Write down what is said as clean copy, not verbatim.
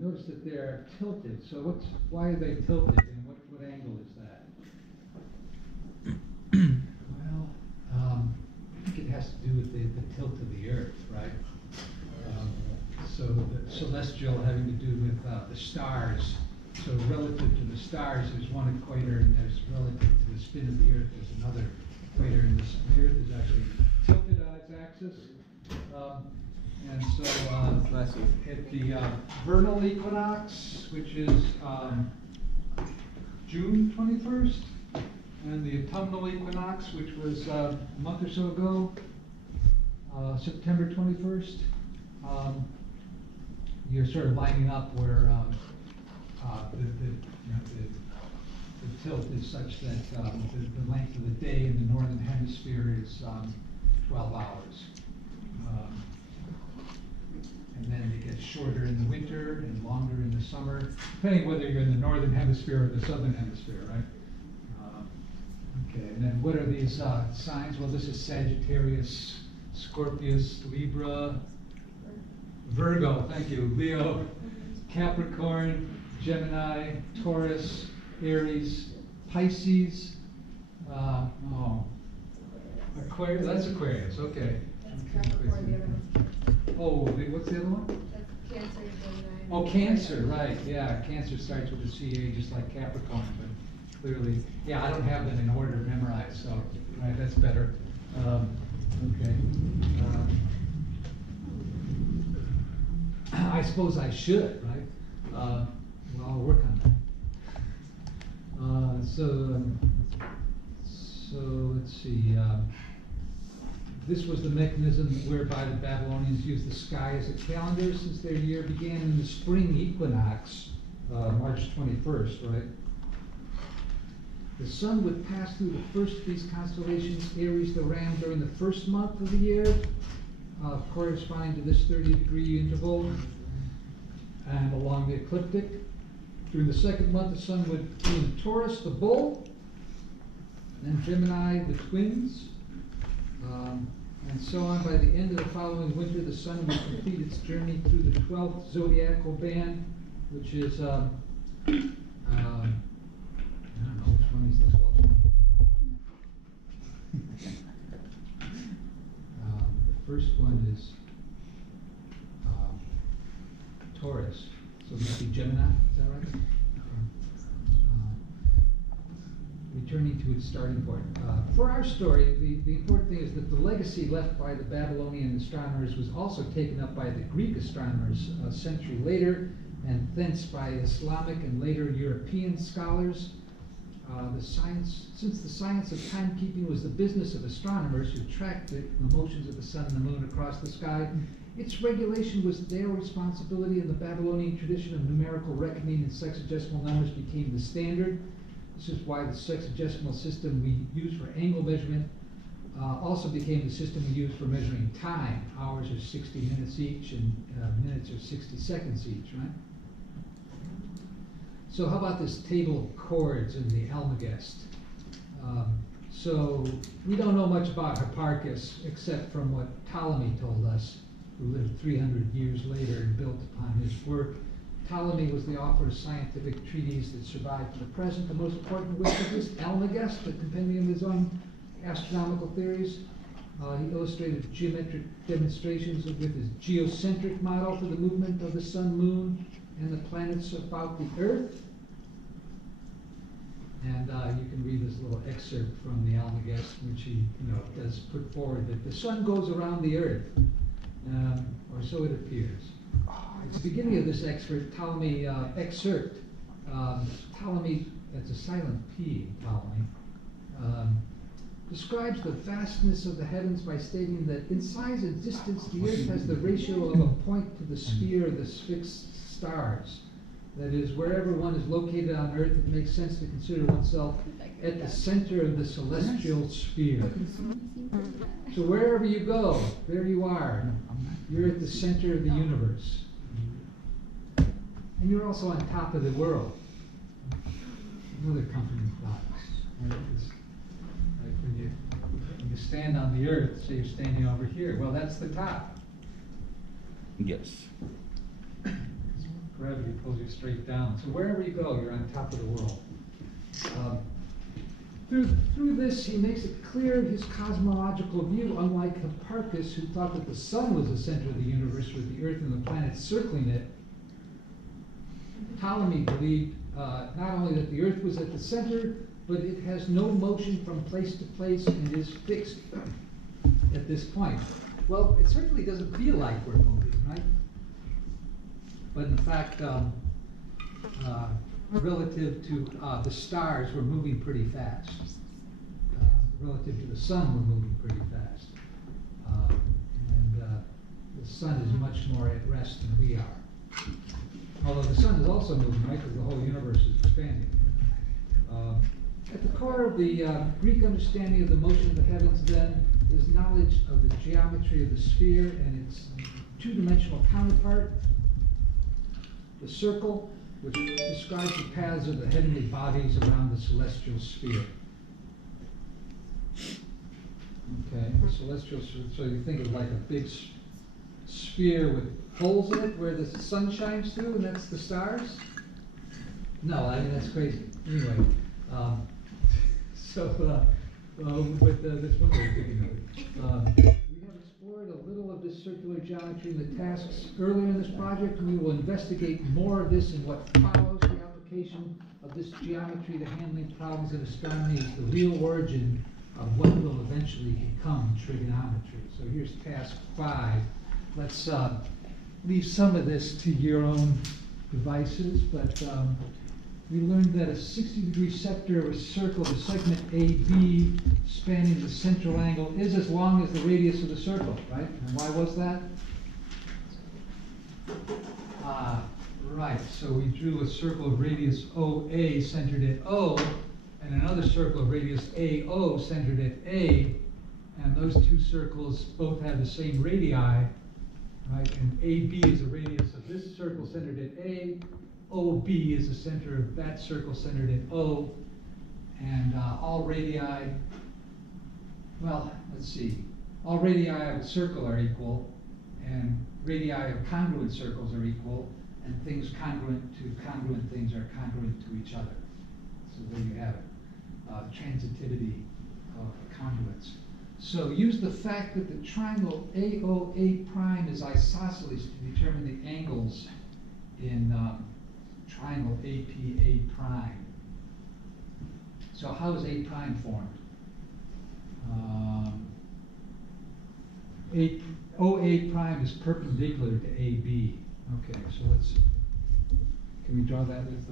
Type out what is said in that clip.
notice that they're tilted. So why are they tilted, and what angle is that? Well, I think it has to do with the tilt of the Earth, right? So the celestial having to do with the stars. So relative to the stars, there's one equator, and there's relative to the spin of the Earth, there's another equator, and the Earth is actually tilted on its axis. And so at the vernal equinox, which is June 21st, and the autumnal equinox, which was a month or so ago, September 21st, you're sort of lining up where the tilt is such that the length of the day in the northern hemisphere is 12 hours. And then it gets shorter in the winter and longer in the summer, depending whether you're in the northern hemisphere or the southern hemisphere, right? Okay, and then what are these signs? Well, this is Sagittarius, Scorpius, Libra, Virgo, thank you, Leo, Capricorn, Gemini, Taurus, Aries, Pisces, Aquarius, that's Aquarius, okay. That's Capricorn, the other one's Cancer. Oh, what's the other one? That's Cancer, Gemini. Oh, Cancer, right, yeah, Cancer starts with a CA just like Capricorn, but clearly, yeah, I don't have them in order memorized, so, right, that's better. Okay. I suppose I should, right? Well, I'll work on that. So let's see. This was the mechanism whereby the Babylonians used the sky as a calendar since their year began in the spring equinox, March 21st, right? The sun would pass through the first of these constellations, Aries the Ram, during the first month of the year, corresponding to this 30-degree interval, and along the ecliptic. During the second month, the sun would be in Taurus, the bull, then Gemini, the twins, and so on. By the end of the following winter, the sun would complete its journey through the 12th zodiacal band, which is, I don't know, which one is the 12th one? The first one is Taurus, so it must be Gemini, is that right? Okay. Returning to its starting point. For our story, the important thing is that the legacy left by the Babylonian astronomers was also taken up by the Greek astronomers a century later, and thence by Islamic and later European scholars. Since the science of timekeeping was the business of astronomers who tracked the motions of the sun and the moon across the sky, its regulation was their responsibility, and the Babylonian tradition of numerical reckoning in sexagesimal numbers became the standard. This is why the sexagesimal system we use for angle measurement also became the system we use for measuring time. Hours are 60 minutes each, and minutes are 60 seconds each, right? So how about this table of chords in the Almagest? So we don't know much about Hipparchus except from what Ptolemy told us, who lived 300 years later and built upon his work. Ptolemy was the author of scientific treatises that survived to the present, the most important which is this Almagest, the compendium of his own astronomical theories. He illustrated geometric demonstrations with his geocentric model for the movement of the sun, moon, and the planets about the Earth. And you can read this little excerpt from the Almagest, which he does put forward that the sun goes around the Earth, or so it appears. At the beginning of this excerpt, Ptolemy, Ptolemy, that's a silent P, Ptolemy, describes the vastness of the heavens by stating that in size and distance, the Earth has the ratio of a point to the sphere of the fixed stars. That is, wherever one is located on Earth, it makes sense to consider oneself at the center of the celestial sphere. So wherever you go, there you are. You're at the center of the universe. And you're also on top of the world. Another comforting thought. Right? Like when you stand on the Earth, say you're standing over here, well, that's the top. Yes. Gravity gravity pulls you straight down. So wherever you go, you're on top of the world. Through this, he makes it clear his cosmological view, unlike Hipparchus, who thought that the sun was the center of the universe with the Earth and the planets circling it. Ptolemy believed not only that the Earth was at the center, but it has no motion from place to place and is fixed at this point. Well, it certainly doesn't feel like we're moving, right? But in fact, relative to the stars, we're moving pretty fast. Relative to the sun, we're moving pretty fast. The sun is much more at rest than we are. Although the sun is also moving, right, because the whole universe is expanding. At the core of the Greek understanding of the motion of the heavens, then, is knowledge of the geometry of the sphere and its two-dimensional counterpart, the circle, which describes the paths of the heavenly bodies around the celestial sphere. Okay, the celestial sphere, so you think of like a big sphere with holes in it where the sun shines through, and that's the stars? No, I mean, that's crazy. Anyway, but that's one way of thinking of it. We have explored a little of this circular geometry in the tasks earlier in this project. We will investigate more of this in what follows. The application of this geometry to handling problems in astronomy is the real origin of what will eventually become trigonometry. So here's task 5. Let's leave some of this to your own devices, but we learned that a 60-degree sector of a circle, the segment AB, spanning the central angle, is as long as the radius of the circle, right? And why was that? Right, so we drew a circle of radius OA centered at O, and another circle of radius AO centered at A, and those two circles both have the same radii, right? And AB is the radius of this circle centered at A, OB is the center of that circle centered at O, and all radii, well, let's see, all radii of a circle are equal, and radii of congruent circles are equal, and things congruent to congruent things are congruent to each other. So there you have it, transitivity of congruence. So use the fact that the triangle AOA prime is isosceles to determine the angles in triangle APA prime. So how is A prime formed? OA prime is perpendicular to AB. Okay, so can we draw that with